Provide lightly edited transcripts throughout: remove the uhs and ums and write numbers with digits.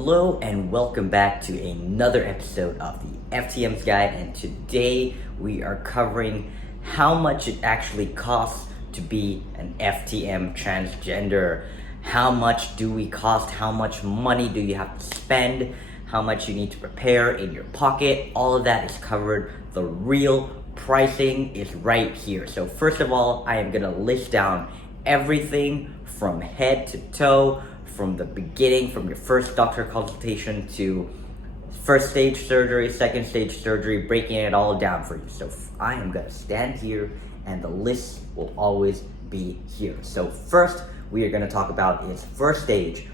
Hello and welcome back to another episode of the FTM's Guide, and today we are covering how much it actually costs to be an FTM transgender. How much do we cost? How much money do you have to spend? How much you need to prepare in your pocket? All of that is covered. The real pricing is right here. So first of all, I am gonna list down everything from head to toe, from the beginning, from your first doctor consultation to first stage surgery, second stage surgery, breaking it all down for you. So I am gonna stand here and the list will always be here. So first, we are gonna talk about is first stage.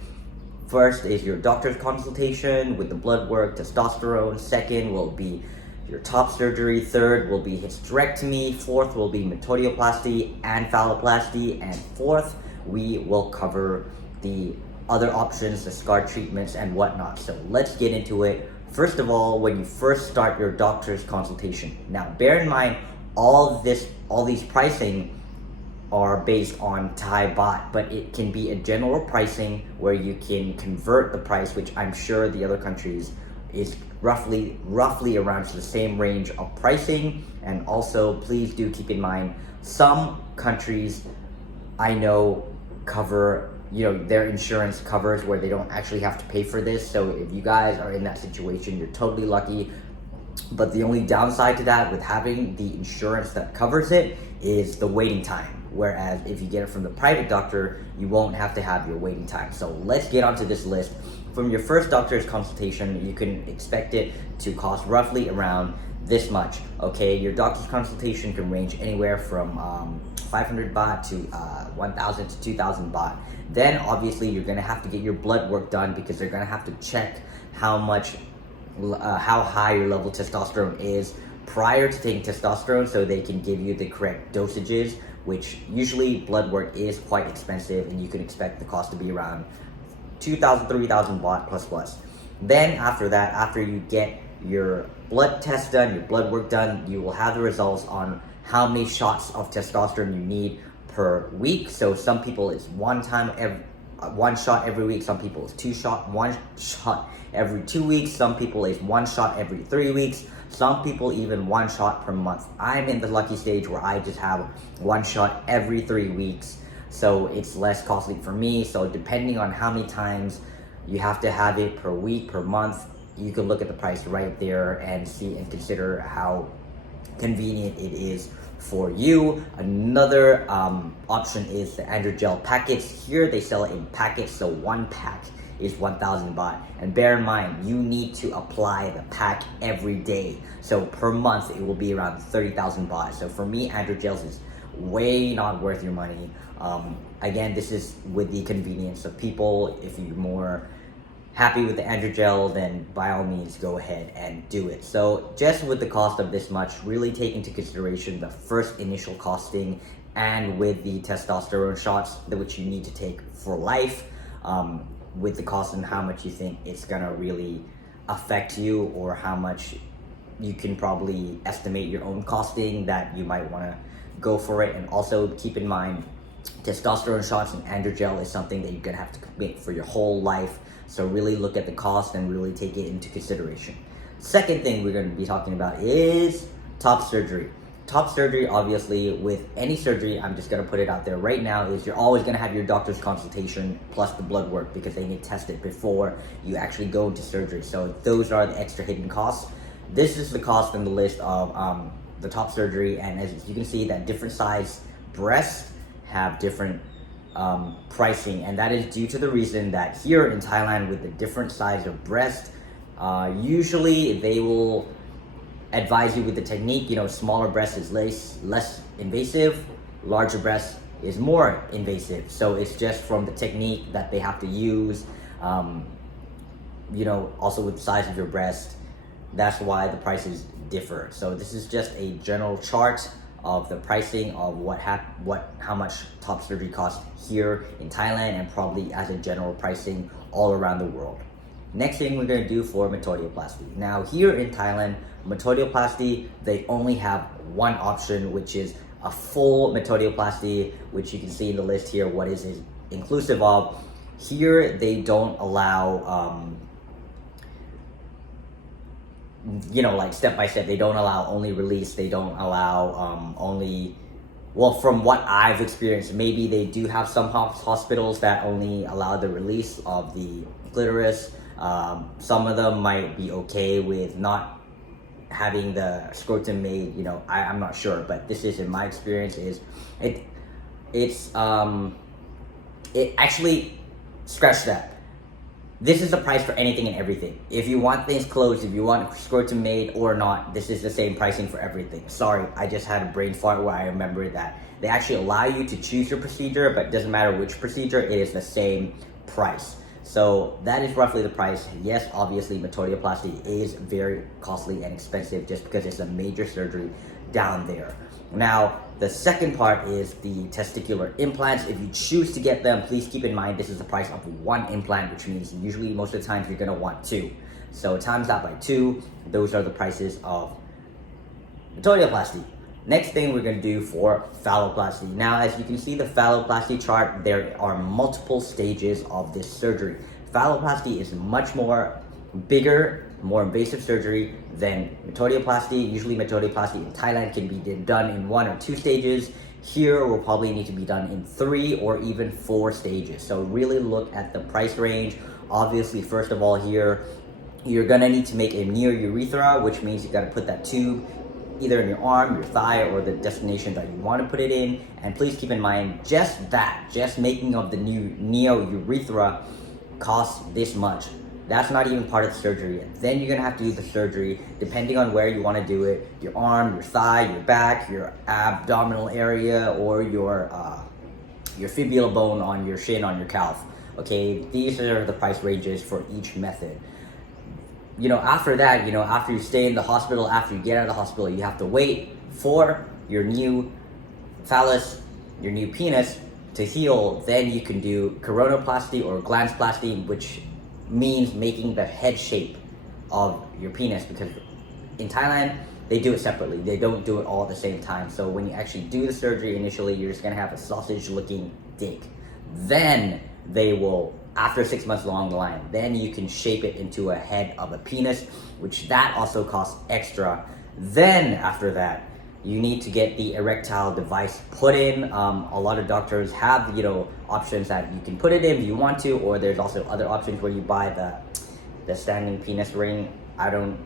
First is your doctor's consultation with the blood work, testosterone. Second will be your top surgery. Third will be hysterectomy. Fourth will be Metodioplasty and Phalloplasty. And fourth, we will cover the other options, the scar treatments and whatnot. So let's get into it. First of all, when you first start your doctor's consultation. Now, bear in mind, all these pricing are based on Thai baht, but it can be a general pricing where you can convert the price, which I'm sure the other countries is roughly around the same range of pricing. And also, please do keep in mind, some countries I know cover, their insurance covers where they don't actually have to pay for this. So if you guys are in that situation, you're totally lucky. But the only downside to that with having the insurance that covers it is the waiting time. Whereas if you get it from the private doctor, you won't have to have your waiting time. So let's get onto this list. From your first doctor's consultation, you can expect it to cost roughly around this much. Okay, your doctor's consultation can range anywhere from 500 baht to 1,000 to 2,000 baht. Then obviously you're gonna have to get your blood work done because they're gonna have to check how high your level of testosterone is prior to taking testosterone, so they can give you the correct dosages, which usually blood work is quite expensive, and you can expect the cost to be around 2,000, 3,000 baht plus. Then after that, after you get your blood test done, your blood work done, you will have the results on how many shots of testosterone you need per week. So some people it's one shot every week. Some people it's one shot every 2 weeks. Some people is one shot every 3 weeks. Some people even one shot per month. I'm in the lucky stage where I just have one shot every 3 weeks. So it's less costly for me. So depending on how many times you have to have it per week, per month, you can look at the price right there and see and consider how convenient it is for you. Another option is the androgel packets. Here they sell it in packets, so one pack is 1,000 baht. And bear in mind, you need to apply the pack every day. So per month, it will be around 30,000 baht. So for me, androgels is way not worth your money. Again, this is with the convenience of people. If you're more happy with the androgel, then by all means go ahead and do it. So just with the cost of this much, really take into consideration the first initial costing, and with the testosterone shots which you need to take for life, with the cost and how much you think it's gonna really affect you, or how much you can probably estimate your own costing that you might want to go for it. And also keep in mind, testosterone shots and androgel is something that you're gonna have to commit for your whole life. So really look at the cost and really take it into consideration. Second thing we're going to be talking about is top surgery. Top surgery, obviously, with any surgery, I'm just going to put it out there right now, is you're always going to have your doctor's consultation plus the blood work, because they need to test it before you actually go into surgery. So those are the extra hidden costs. This is the cost in the list of the top surgery, and as you can see, that different size breasts have different pricing, and that is due to the reason that here in Thailand, with the different size of breast, usually they will advise you with the technique, smaller breast is less invasive, larger breast is more invasive. So it's just from the technique that they have to use, also with the size of your breast, that's why the prices differ. So this is just a general chart of the pricing of how much top surgery costs here in Thailand, and probably as a general pricing all around the world. Next thing we're going to do for Metodioplasty. Now here in Thailand, Metodioplasty, they only have one option, which is a full Metodioplasty, which you can see in the list here what is inclusive of. Here they don't allow like step by step. They don't allow only release. They don't allow only, well, from what I've experienced, maybe they do have some hospitals that only allow the release of the clitoris. Some of them might be okay with not having the scrotum made, I'm not sure, but this is, in my experience, is it actually, scratch that. This is the price for anything and everything. If you want things closed, if you want scrotum made or not, this is the same pricing for everything. Sorry, I just had a brain fart where I remembered that. They actually allow you to choose your procedure, but it doesn't matter which procedure, it is the same price. So that is roughly the price. Yes, obviously Metodioplasty is very costly and expensive just because it's a major surgery down there. Now, the second part is the testicular implants. If you choose to get them, please keep in mind this is the price of one implant, which means usually most of the times you're gonna want two. So times that by 2, those are the prices of Metodioplasty. Next thing we're gonna do for phalloplasty. Now, as you can see the phalloplasty chart, there are multiple stages of this surgery. Phalloplasty is much more bigger, more invasive surgery than Metodioplasty. Usually Metodioplasty in Thailand can be done in 1 or 2 stages. Here will probably need to be done in 3 or even 4 stages. So really look at the price range. Obviously, first of all here, you're gonna need to make a near urethra, which means you gotta put that tube either in your arm, your thigh, or the destination that you want to put it in. And please keep in mind, just making of the new neo urethra costs this much. That's not even part of the surgery. Then you're gonna have to do the surgery depending on where you want to do it, your arm, your thigh, your back, your abdominal area, or your fibula bone on your shin, on your calf. Okay, these are the price ranges for each method. After that, after you stay in the hospital, after you get out of the hospital, you have to wait for your new phallus, your new penis to heal. Then you can do coronoplasty or glandsplasty, which means making the head shape of your penis, because in Thailand, they do it separately. They don't do it all at the same time. So when you actually do the surgery initially, you're just gonna have a sausage-looking dick. Then they will, after 6 months along the line, then you can shape it into a head of a penis, which that also costs extra. Then after that, you need to get the erectile device put in. A lot of doctors have, options that you can put it in if you want to, or there's also other options where you buy the standing penis ring. I don't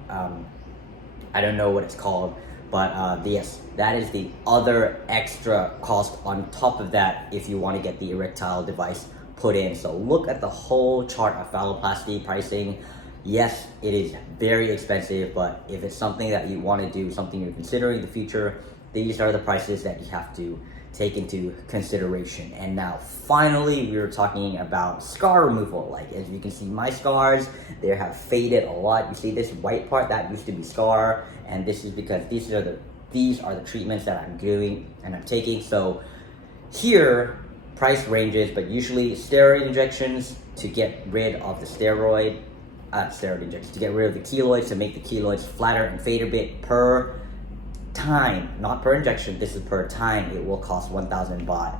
know what it's called, but yes, that is the other extra cost on top of that if you want to get the erectile device put in. So look at the whole chart of phalloplasty pricing. Yes, it is very expensive, but if it's something that you want to do, something you're considering in the future, these are the prices that you have to take into consideration. And now finally, we were talking about scar removal. Like, as you can see, my scars, they have faded a lot. You see this white part, that used to be scar, and this is because these are the treatments that I'm doing and I'm taking. So here, price ranges, but usually steroid injections to get rid of the to get rid of the keloids, to make the keloids flatter and fade a bit per time, not per injection, this is per time. It will cost 1,000 baht.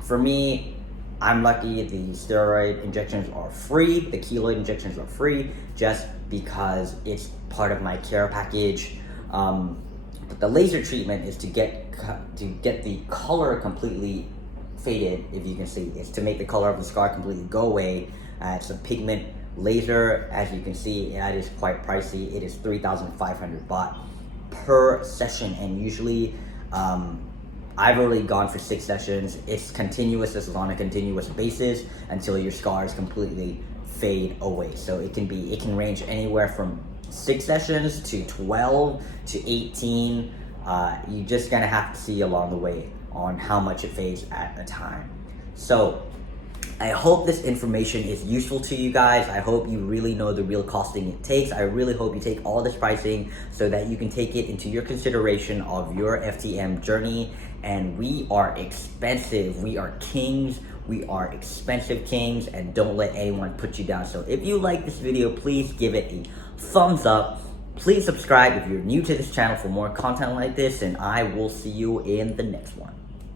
For me, I'm lucky the steroid injections are free, the keloid injections are free, just because it's part of my care package. But the laser treatment is to get the color completely faded, if you can see. It's to make the color of the scar completely go away. It's a pigment laser. As you can see, that is quite pricey. It is 3,500 baht per session, and usually I've already gone for 6 sessions. It's continuous. This is on a continuous basis until your scars completely fade away. So it can range anywhere from 6 sessions to 12 to 18. You're just gonna have to see along the way on how much it fades at a time. So I hope this information is useful to you guys. I hope you really know the real costing it takes. I really hope you take all this pricing so that you can take it into your consideration of your FTM journey. And we are expensive. We are kings. We are expensive kings, and don't let anyone put you down. So if you like this video, please give it a thumbs up. Please subscribe if you're new to this channel for more content like this, and I will see you in the next one.